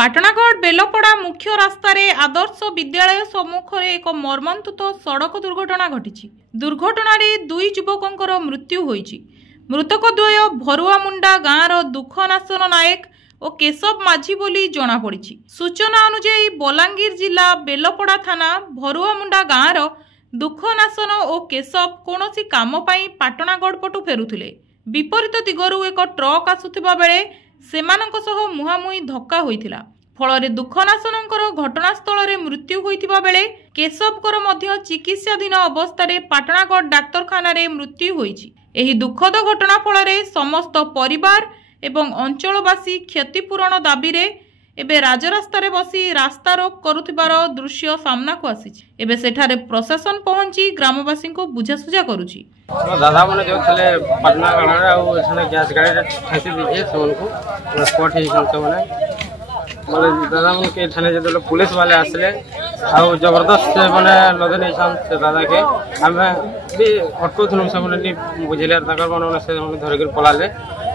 पाटणागढ़ बेलपड़ा मुख्य रास्तार आदर्श विद्यालय सम्मुख में एक मर्मन्तुद सड़क दुर्घटना घटी। दुर्घटन दुई युवकों मृत्यु होईछि। मृतक द्वय भरुआमुंडा गाँवर दुखनाशन नायक और केशव माझी बोली जनापड़ी। सूचना अनुଯାयी बलांगीर जिला बेलपड़ा थाना भरुआमुंडा गाँवर दुखनाशन और केशव कौनसी काम पाई पाटणागढ़ पटु फेरुथिले। विपरीत दिगरु एक ट्रक आसुथिबा बेले सेमानक सह मुहांमुही धक्का होइथिला। फल दुखनाशनकर घटनास्थल में मृत्यु होइथिबा बेले केशवकर मध्य चिकित्साधीन अवस्था पाटणागढ़ डाक्तरखाना मृत्यु होइछि। एही दुखद घटना फल समस्त परिवार एवं अंचलवासी क्षतिपूरण दाबी रे एबे राजरास्तार बसी रास्ता रोक करुथिबार दृश्य सामना को आसीछि। एबे सेठारे प्रशासन पहुंची ग्रामवासी को बुझासुझा करुछि। दादा मैंने जो थे पटना गाँव गैस गाड़ी ठेसी दीजिए सबको स्पॉट मैंने दादा मन के ठाने जो पुलिस वाले आसले आउ जबरदस्त से मैंने लदे नहीं से दादा के आम भी अटकूलु से मैंने बुझे मैंने धरिक पलाले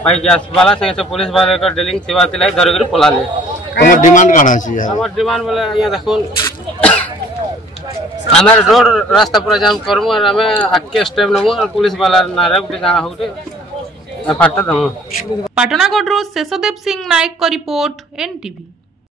भाई गैस वाला से पुलिस वाले का डिलिंग सेवा धरिक पलाले। डिमांड कौन है? हमार डिमांड बोले ये देखो आम रोड रास्ता पूरा जाम करमु और आम आगे स्टेप नमु और पुलिस वाला नारे गोटे जाना होटे फाटा दमु। पाटणागढ़ शेषदेव सिंह नायक का रिपोर्ट NTV।